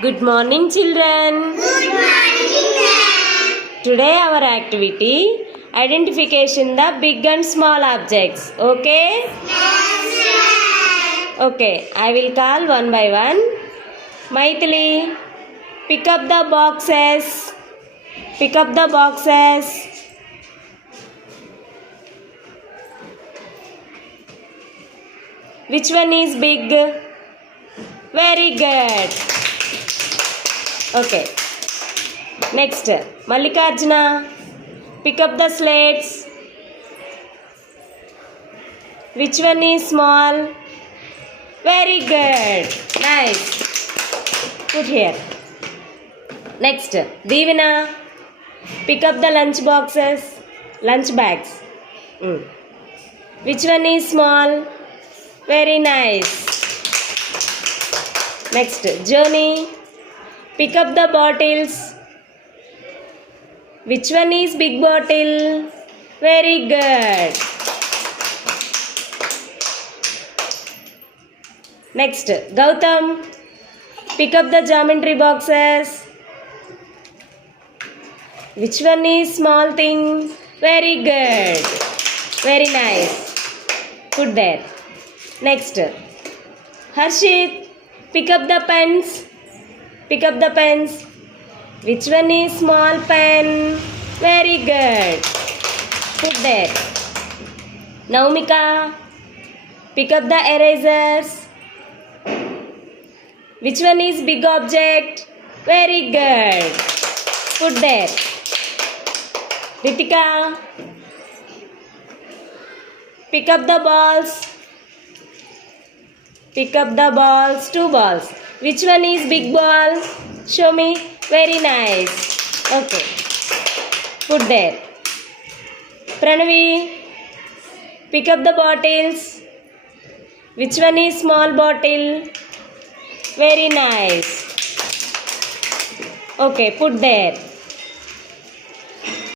Good morning, children. Good morning. Today our activity identification the big and small objects. Okay? Yes, Okay. I will call one by one. Maithili, pick up the boxes. Pick up the boxes. Which one is big? Very good. Okay. Next, Mallikarjuna, pick up the slates. Which one is small? Very good. Nice. Put here. Next, Divina, pick up the lunch boxes. Lunch bags. Which one is small? Very nice. Next, Joni, pick up the bottles. Which one is big bottle? Very good. Next, Gautam, pick up the geometry boxes. Which one is small thing? Very good. Very nice. Put there. Next, Harshit, pick up the pens. Pick up the pens. Which one is small pen? Very good. Put there. Naumika, pick up the erasers. Which one is big object? Very good. Put there. Ritika, pick up the balls. Pick up the balls. 2 balls. Which one is big ball? Show me. Very nice. Okay. Put there. Pranavi, pick up the bottles. Which one is small bottle? Very nice. Okay, put there.